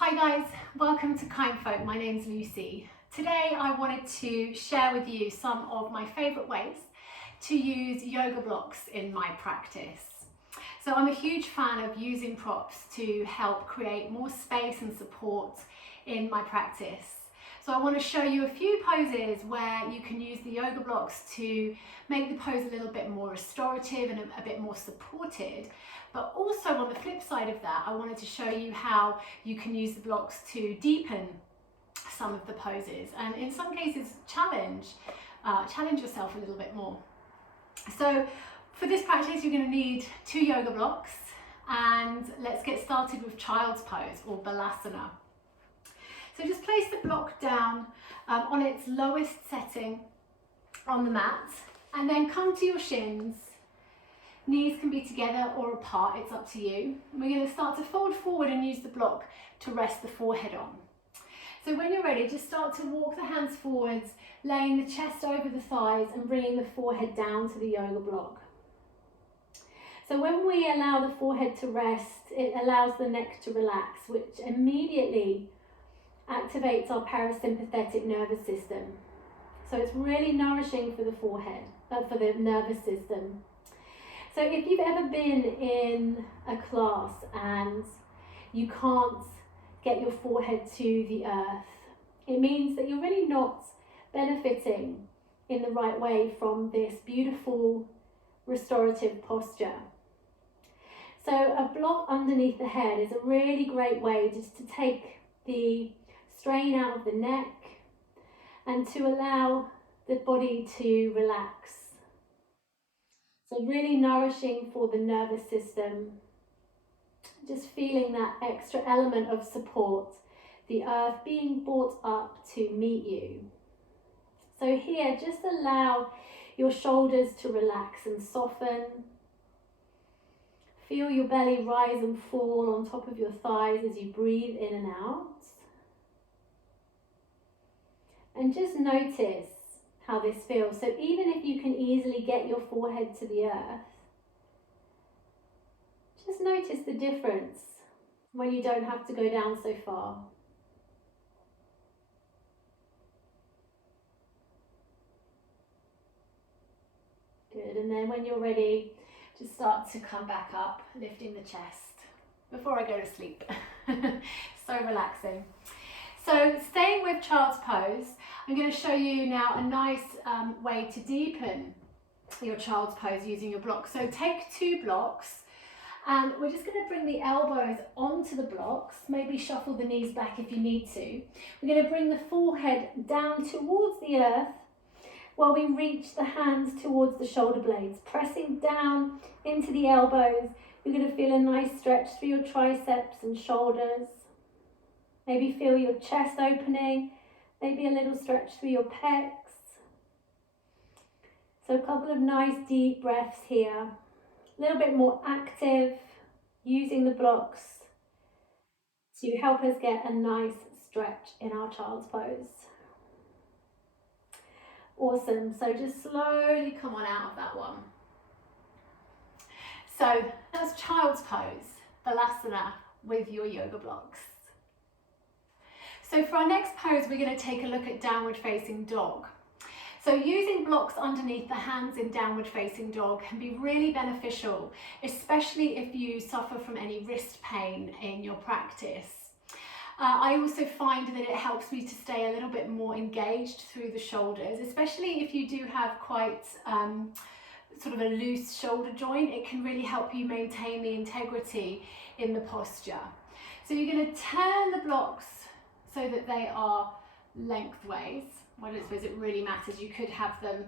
Hi guys, welcome to Kindfolk. My name's Lucy. Today I wanted to share with you some of my favourite ways to use yoga blocks in my practice. So I'm a huge fan of using props to help create more space and support in my practice. So I want to show you a few poses where you can use the yoga blocks to make the pose a little bit more restorative and a bit more supported. But also on the flip side of that, I wanted to show you how you can use the blocks to deepen some of the poses and in some cases challenge yourself a little bit more. So for this practice, you're going to need 2 yoga blocks, and let's get started with Child's Pose or Virasana. So just place the block down on its lowest setting on the mat, and then come to your shins. Knees can be together or apart, it's up to you. And we're going to start to fold forward and use the block to rest the forehead on. So when you're ready, just start to walk the hands forwards, laying the chest over the thighs and bringing the forehead down to the yoga block. So when we allow the forehead to rest, it allows the neck to relax, which immediately activates our parasympathetic nervous system. So it's really nourishing for the forehead, for the nervous system. So if you've ever been in a class and you can't get your forehead to the earth, it means that you're really not benefiting in the right way from this beautiful restorative posture. So a block underneath the head is a really great way just to take the strain out of the neck and to allow the body to relax. So really nourishing for the nervous system, just feeling that extra element of support, the earth being brought up to meet you. So here, just allow your shoulders to relax and soften. Feel your belly rise and fall on top of your thighs as you breathe in and out. And just notice how this feels. So even if you can easily get your forehead to the earth, just notice the difference when you don't have to go down so far. Good, and then when you're ready, just start to come back up, lifting the chest before I go to sleep. So relaxing. So staying with Child's Pose, I'm going to show you now a nice way to deepen your Child's Pose using your blocks. So take 2 blocks, and we're just going to bring the elbows onto the blocks, maybe shuffle the knees back if you need to. We're going to bring the forehead down towards the earth while we reach the hands towards the shoulder blades, pressing down into the elbows. You're going to feel a nice stretch through your triceps and shoulders. Maybe feel your chest opening, maybe a little stretch through your pecs. So a couple of nice deep breaths here. A little bit more active, using the blocks to help us get a nice stretch in our Child's Pose. Awesome, so just slowly come on out of that one. So that's Child's Pose, Virasana with your yoga blocks. So for our next pose, we're going to take a look at downward facing dog. So using blocks underneath the hands in downward facing dog can be really beneficial, especially if you suffer from any wrist pain in your practice. I also find that it helps me to stay a little bit more engaged through the shoulders, especially if you do have quite sort of a loose shoulder joint. It can really help you maintain the integrity in the posture. So you're going to turn the blocks so that they are lengthways. Well, I don't suppose it really matters. You could have them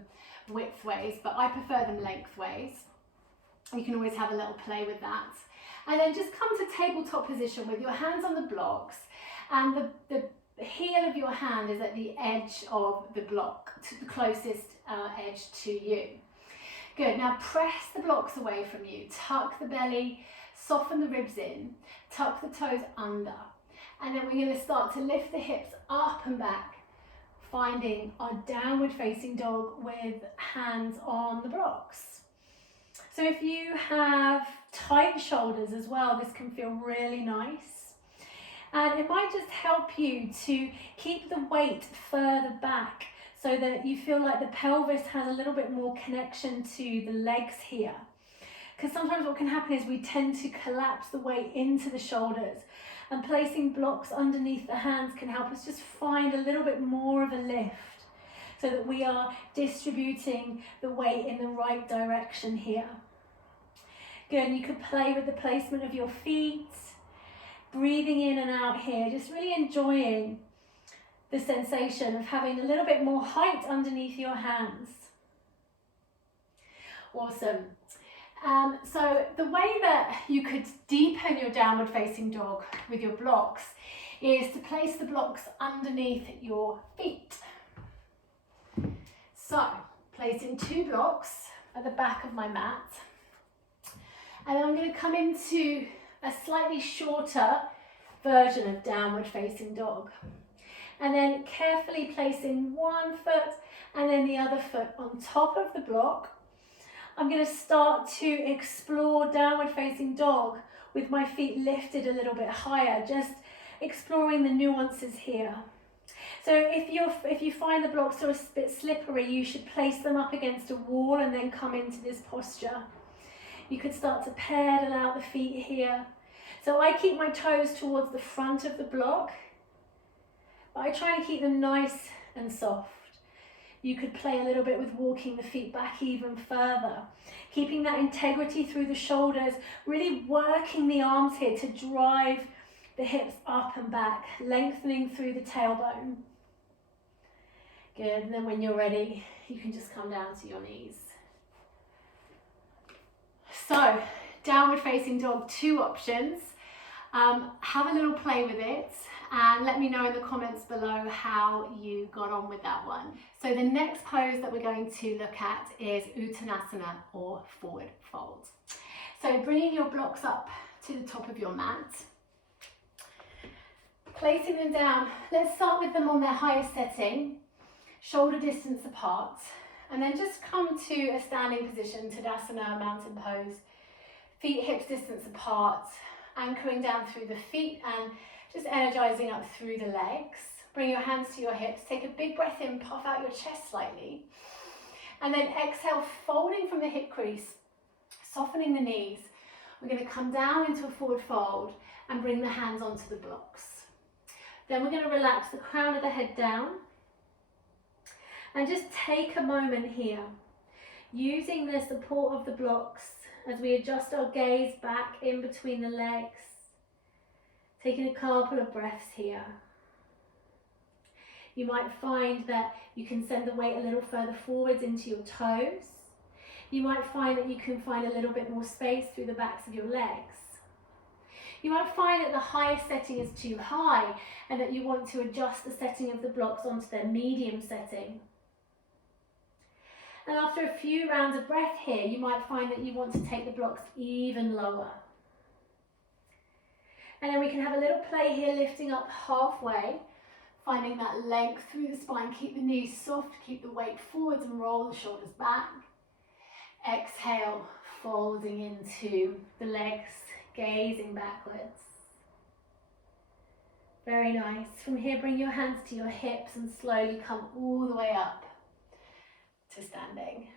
widthways, but I prefer them lengthways. You can always have a little play with that. And then just come to tabletop position with your hands on the blocks, and the heel of your hand is at the edge of the block, to the closest edge to you. Good, now press the blocks away from you. Tuck the belly, soften the ribs in, tuck the toes under. And then we're going to start to lift the hips up and back, finding our downward facing dog with hands on the blocks. So if you have tight shoulders as well, this can feel really nice. And it might just help you to keep the weight further back so that you feel like the pelvis has a little bit more connection to the legs here. Because sometimes what can happen is we tend to collapse the weight into the shoulders, and placing blocks underneath the hands can help us just find a little bit more of a lift so that we are distributing the weight in the right direction here. Good, and you could play with the placement of your feet, breathing in and out here, just really enjoying the sensation of having a little bit more height underneath your hands. Awesome. So the way that you could deepen your downward facing dog with your blocks is to place the blocks underneath your feet. So placing 2 blocks at the back of my mat, and then I'm going to come into a slightly shorter version of downward facing dog, and then carefully placing one foot and then the other foot on top of the block. I'm going to start to explore downward facing dog with my feet lifted a little bit higher, just exploring the nuances here. So if you find the blocks are a bit slippery, you should place them up against a wall and then come into this posture. You could start to pedal out the feet here. So I keep my toes towards the front of the block, but I try and keep them nice and soft. You could play a little bit with walking the feet back even further, keeping that integrity through the shoulders, really working the arms here to drive the hips up and back, lengthening through the tailbone. Good, and then when you're ready, you can just come down to your knees. So, downward facing dog, 2 options. Have a little play with it and let me know in the comments below how you got on with that one. So the next pose that we're going to look at is Uttanasana, or forward fold. So bringing your blocks up to the top of your mat, placing them down. Let's start with them on their highest setting, shoulder distance apart, and then just come to a standing position, Tadasana, mountain pose, feet hips distance apart, anchoring down through the feet and just energizing up through the legs. Bring your hands to your hips, take a big breath in, puff out your chest slightly, and then exhale, folding from the hip crease, softening the knees. We're going to come down into a forward fold and bring the hands onto the blocks. Then we're going to relax the crown of the head down and just take a moment here, using the support of the blocks as we adjust our gaze back in between the legs, taking a couple of breaths here. You might find that you can send the weight a little further forwards into your toes. You might find that you can find a little bit more space through the backs of your legs. You might find that the highest setting is too high and that you want to adjust the setting of the blocks onto their medium setting. And after a few rounds of breath here, you might find that you want to take the blocks even lower. And then we can have a little play here, lifting up halfway, finding that length through the spine. Keep the knees soft, keep the weight forwards and roll the shoulders back. Exhale, folding into the legs, gazing backwards. Very nice. From here, bring your hands to your hips and slowly come all the way up to standing.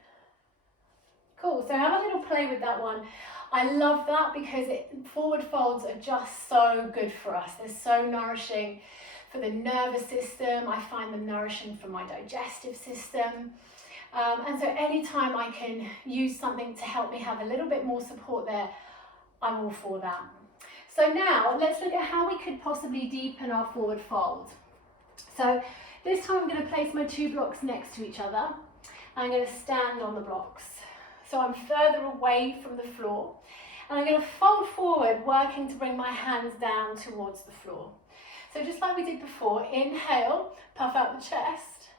Cool, so have a little play with that one. I love that because forward folds are just so good for us. They're so nourishing for the nervous system. I find them nourishing for my digestive system. And so anytime I can use something to help me have a little bit more support there, I'm all for that. So now let's look at how we could possibly deepen our forward fold. So this time I'm going to place my 2 blocks next to each other. I'm going to stand on the blocks. So I'm further away from the floor. And I'm going to fold forward, working to bring my hands down towards the floor. So just like we did before, inhale, puff out the chest.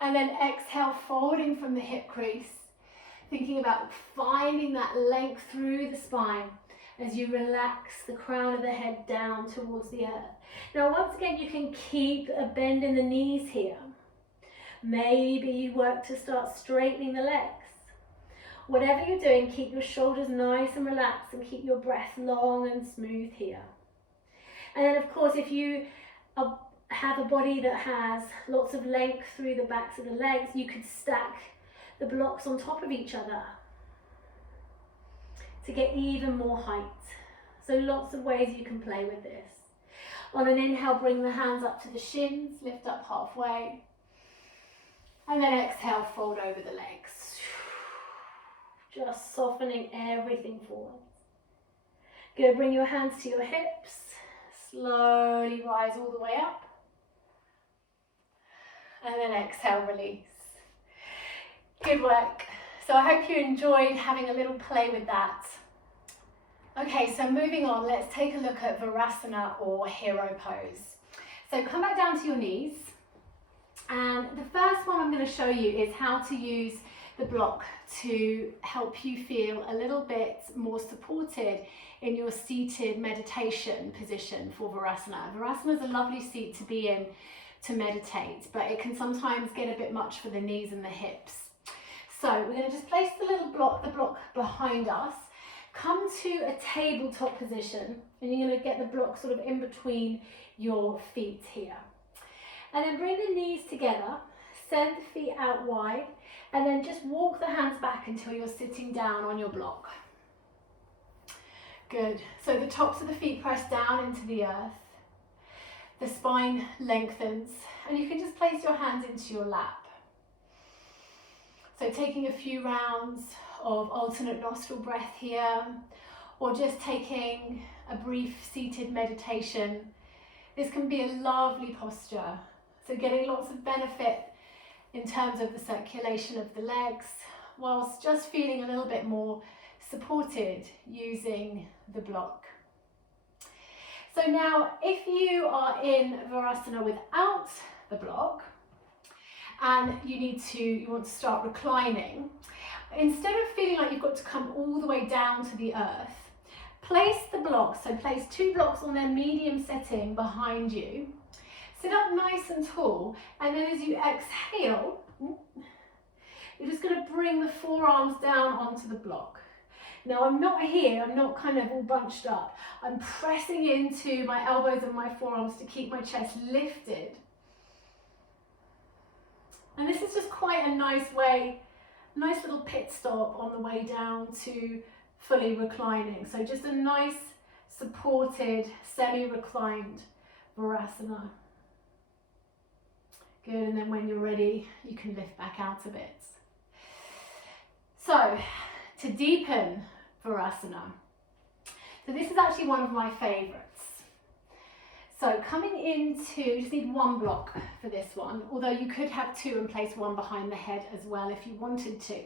And then exhale, folding from the hip crease. Thinking about finding that length through the spine as you relax the crown of the head down towards the earth. Now once again, you can keep a bend in the knees here. Maybe you work to start straightening the legs. Whatever you're doing, keep your shoulders nice and relaxed and keep your breath long and smooth here. And then of course, if you have a body that has lots of length through the backs of the legs, you could stack the blocks on top of each other to get even more height. So lots of ways you can play with this. On an inhale, bring the hands up to the shins, lift up halfway. And then exhale, fold over the legs. Just softening everything forward. Good, bring your hands to your hips. Slowly rise all the way up. And then exhale, release. Good work. So I hope you enjoyed having a little play with that. Okay, so moving on, let's take a look at Virasana or Hero Pose. So come back down to your knees. And the first one I'm going to show you is how to use the block to help you feel a little bit more supported in your seated meditation position for Virasana. Virasana is a lovely seat to be in to meditate, but it can sometimes get a bit much for the knees and the hips. So we're going to just place the block behind us, come to a tabletop position, and you're going to get the block sort of in between your feet here. And then bring the knees together, send the feet out wide, and then just walk the hands back until you're sitting down on your block. Good. So the tops of the feet press down into the earth. The spine lengthens, and you can just place your hands into your lap. So taking a few rounds of alternate nostril breath here, or just taking a brief seated meditation. This can be a lovely posture. So getting lots of benefit in terms of the circulation of the legs, whilst just feeling a little bit more supported using the block. So now, if you are in Virasana without the block, and you want to start reclining, instead of feeling like you've got to come all the way down to the earth, place the blocks, so place 2 blocks on their medium setting behind you, sit up nice and tall, and then as you exhale, you're just going to bring the forearms down onto the block. Now I'm not here, I'm not kind of all bunched up, I'm pressing into my elbows and my forearms to keep my chest lifted. And this is just quite a nice way, nice little pit stop on the way down to fully reclining. So just a nice supported, semi-reclined Virasana. Good, and then when you're ready, you can lift back out a bit. So, to deepen Virasana. So this is actually one of my favorites. So coming into, you just need 1 block for this one, although you could have 2 and place 1 behind the head as well if you wanted to.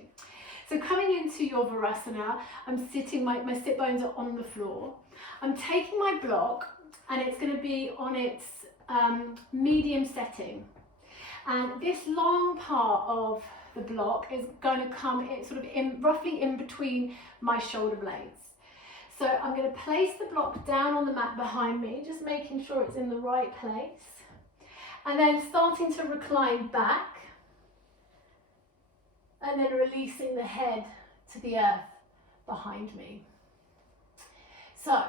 So coming into your Virasana, I'm sitting, my sit bones are on the floor. I'm taking my block and it's going to be on its medium setting. And this long part of the block is going to come roughly in between my shoulder blades. So I'm going to place the block down on the mat behind me, just making sure it's in the right place. And then starting to recline back. And then releasing the head to the earth behind me. So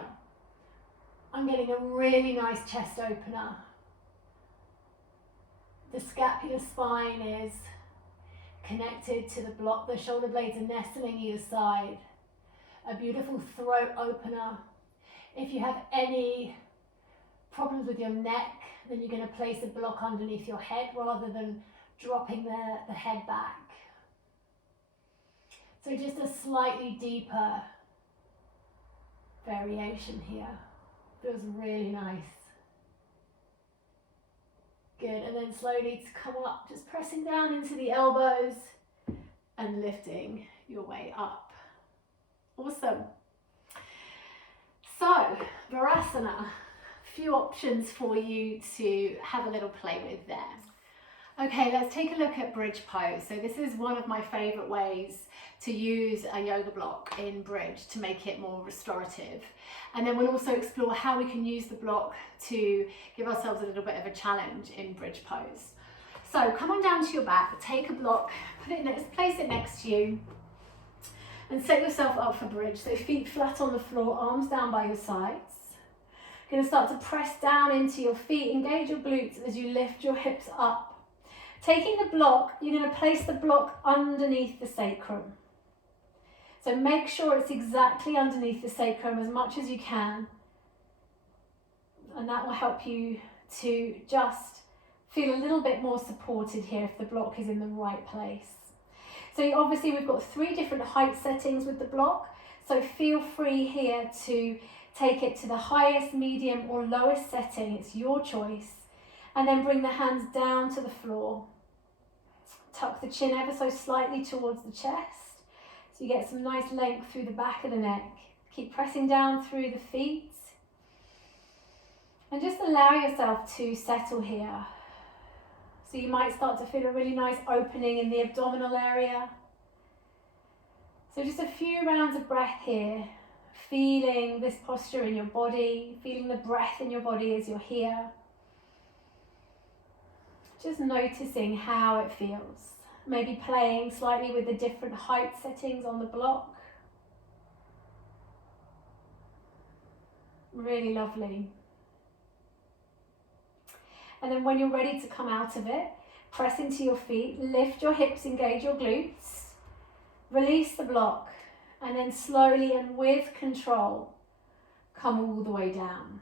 I'm getting a really nice chest opener. The scapular spine is connected to the block, the shoulder blades are nestling either side. A beautiful throat opener. If you have any problems with your neck, then you're going to place a block underneath your head rather than dropping the head back. So just a slightly deeper variation here. Feels really nice. Good, and then slowly to come up, just pressing down into the elbows and lifting your way up. Awesome. So, Virasana, a few options for you to have a little play with there. Okay, let's take a look at bridge pose. So this is one of my favorite ways to use a yoga block in bridge to make it more restorative. And then we'll also explore how we can use the block to give ourselves a little bit of a challenge in bridge pose. So come on down to your back, take a block, place it next to you, and set yourself up for bridge. So feet flat on the floor, arms down by your sides. You're going to start to press down into your feet, engage your glutes as you lift your hips up. Taking the block, you're going to place the block underneath the sacrum. So make sure it's exactly underneath the sacrum as much as you can. And that will help you to just feel a little bit more supported here if the block is in the right place. So obviously we've got 3 different height settings with the block. So feel free here to take it to the highest, medium or lowest setting. It's your choice. And then bring the hands down to the floor. Tuck the chin ever so slightly towards the chest. So you get some nice length through the back of the neck. Keep pressing down through the feet. And just allow yourself to settle here. So you might start to feel a really nice opening in the abdominal area. So just a few rounds of breath here. Feeling this posture in your body, feeling the breath in your body as you're here. Just noticing how it feels. Maybe playing slightly with the different height settings on the block. Really lovely. And then when you're ready to come out of it, press into your feet, lift your hips, engage your glutes, release the block, and then slowly and with control, come all the way down.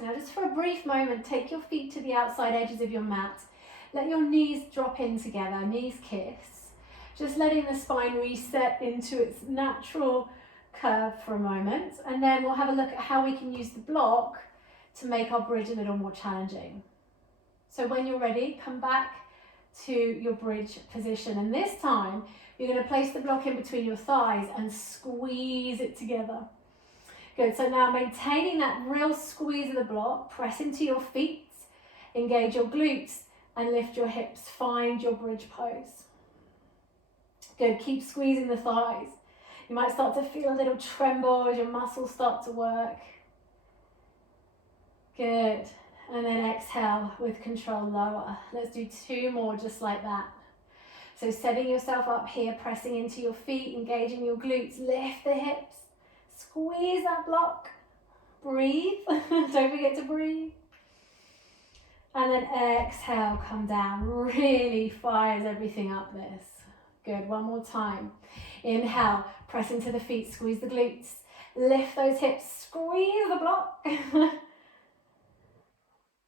Now just for a brief moment, take your feet to the outside edges of your mat. Let your knees drop in together, knees kiss. Just letting the spine reset into its natural curve for a moment. And then we'll have a look at how we can use the block to make our bridge a little more challenging. So when you're ready, come back to your bridge position. And this time, you're going to place the block in between your thighs and squeeze it together. Good, so now maintaining that real squeeze of the block, press into your feet, engage your glutes and lift your hips. Find your bridge pose. Good, keep squeezing the thighs. You might start to feel a little tremble as your muscles start to work. Good, and then exhale with control, lower. Let's do 2 more just like that. So setting yourself up here, pressing into your feet, engaging your glutes, lift the hips, squeeze that block, breathe, don't forget to breathe. And then exhale, come down, really fires everything up this. Good, one more time. Inhale, press into the feet, squeeze the glutes, lift those hips, squeeze the block.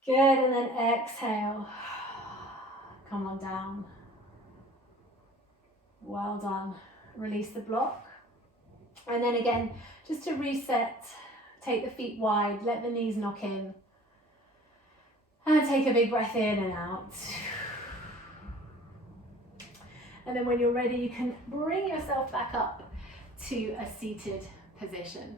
Good, and then exhale, come on down. Well done. Release the block. And then again, just to reset, take the feet wide, let the knees knock in. And take a big breath in and out. And then when you're ready, you can bring yourself back up to a seated position.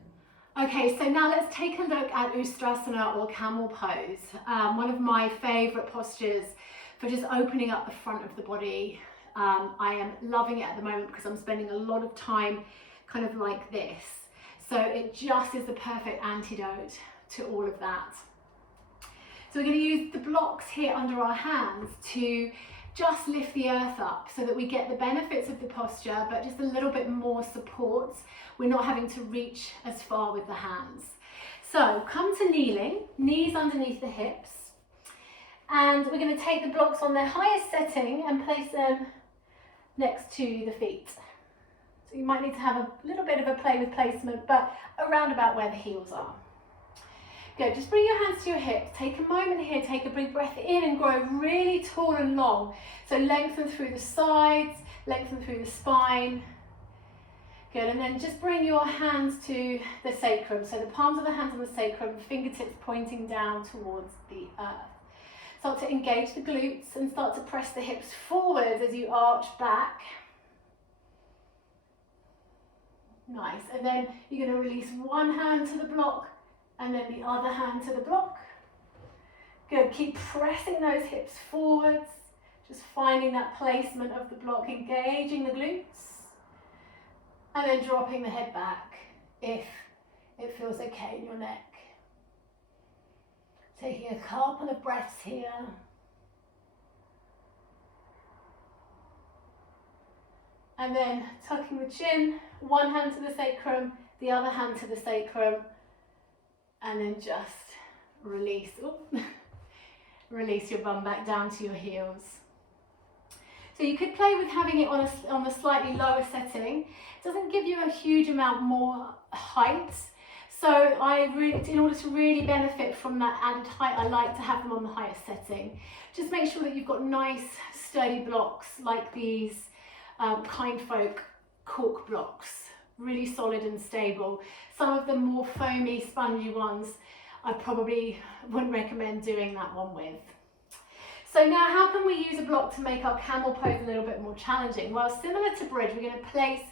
Okay, so now let's take a look at Virasana or Camel Pose. One of my favourite postures for just opening up the front of the body. I am loving it at the moment because I'm spending a lot of time kind of like this. So it just is the perfect antidote to all of that. So we're going to use the blocks here under our hands to just lift the earth up so that we get the benefits of the posture, but just a little bit more support. We're not having to reach as far with the hands. So come to kneeling, knees underneath the hips. And we're going to take the blocks on their highest setting and place them next to the feet. So you might need to have a little bit of a play with placement, but around about where the heels are. Good, just bring your hands to your hips. Take a moment here, take a big breath in and grow really tall and long. So lengthen through the sides, lengthen through the spine. Good, and then just bring your hands to the sacrum. So the palms of the hands on the sacrum, fingertips pointing down towards the earth. Start to engage the glutes and start to press the hips forward as you arch back. Nice, and then you're going to release one hand to the block and then the other hand to the block. Good, keep pressing those hips forwards, just finding that placement of the block, engaging the glutes, and then dropping the head back if it feels okay in your neck. Taking a couple of breaths here. And then tucking the chin, one hand to the sacrum, the other hand to the sacrum. And then just release, release your bum back down to your heels. So you could play with having it on a slightly lower setting. It doesn't give you a huge amount more height. So in order to really benefit from that added height, I like to have them on the highest setting. Just make sure that you've got nice sturdy blocks like these Kindfolk cork blocks, really solid and stable. Some of the more foamy, spongy ones, I probably wouldn't recommend doing that one with. So now how can we use a block to make our camel pose a little bit more challenging? Well, similar to bridge, we're going to place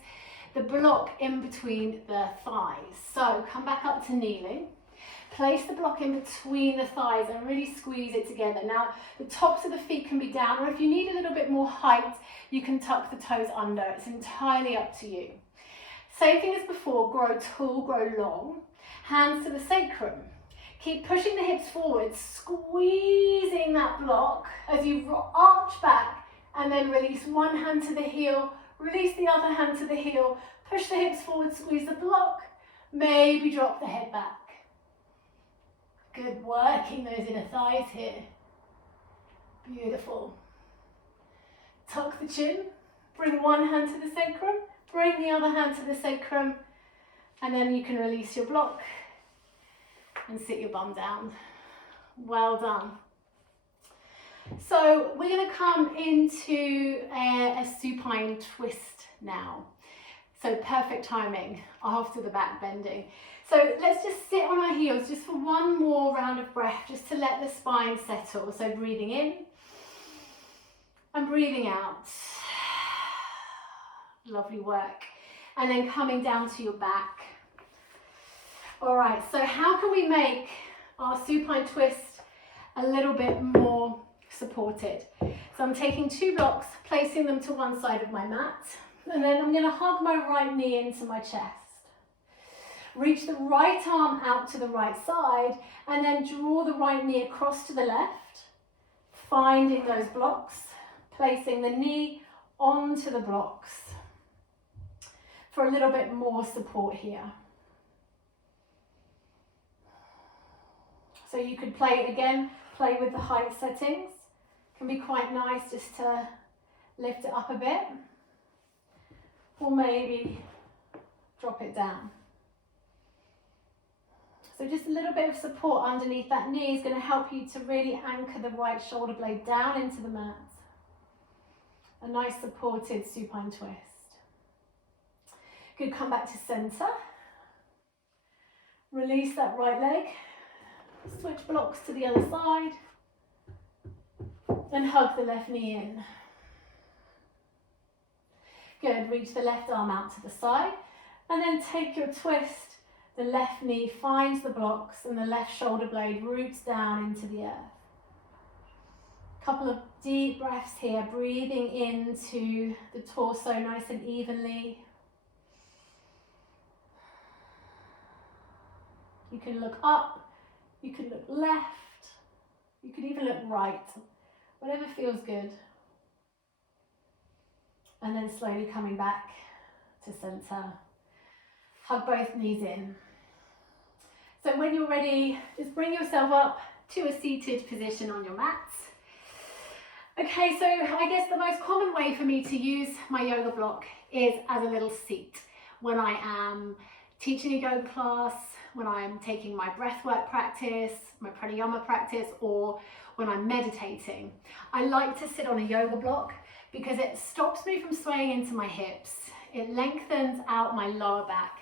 the block in between the thighs. So come back up to kneeling. Place the block in between the thighs and really squeeze it together. Now, the tops of the feet can be down, or if you need a little bit more height, you can tuck the toes under. It's entirely up to you. Same thing as before, grow tall, grow long. Hands to the sacrum. Keep pushing the hips forward, squeezing that block as you arch back, and then release one hand to the heel, release the other hand to the heel, push the hips forward, squeeze the block, maybe drop the head back. Good, working those inner thighs here. Beautiful. Tuck the chin, bring one hand to the sacrum, bring the other hand to the sacrum, and then you can release your block and sit your bum down. Well done. So we're going to come into a supine twist now. So perfect timing after the back bending. So let's just sit on our heels just for one more round of breath, just to let the spine settle. So breathing in and breathing out. Lovely work. And then coming down to your back. All right, so how can we make our supine twist a little bit more supported? So I'm taking two blocks, placing them to one side of my mat, and then I'm going to hug my right knee into my chest. Reach the right arm out to the right side, and then draw the right knee across to the left, finding those blocks, placing the knee onto the blocks for a little bit more support here. So you could play with the height settings. Can be quite nice just to lift it up a bit, or maybe drop it down. So just a little bit of support underneath that knee is going to help you to really anchor the right shoulder blade down into the mat. A nice supported supine twist. Good, come back to center. Release that right leg. Switch blocks to the other side. And hug the left knee in. Good, reach the left arm out to the side. And then take your twist. The left knee finds the blocks and the left shoulder blade roots down into the earth. Couple of deep breaths here, breathing into the torso nice and evenly. You can look up, you can look left, you could even look right, whatever feels good. And then slowly coming back to center. Hug both knees in. So when you're ready, just bring yourself up to a seated position on your mat. Okay, so I guess the most common way for me to use my yoga block is as a little seat. When I am teaching a yoga class, when I'm taking my breathwork practice, my pranayama practice, or when I'm meditating. I like to sit on a yoga block because it stops me from swaying into my hips. It lengthens out my lower back.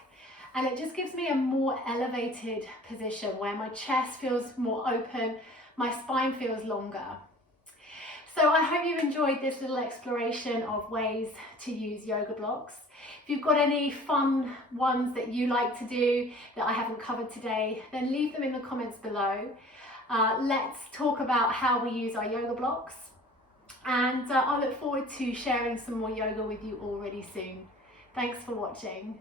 And it just gives me a more elevated position where my chest feels more open, my spine feels longer. So I hope you enjoyed this little exploration of ways to use yoga blocks. If you've got any fun ones that you like to do that I haven't covered today, then leave them in the comments below. Let's talk about how we use our yoga blocks. And I look forward to sharing some more yoga with you all really soon. Thanks for watching.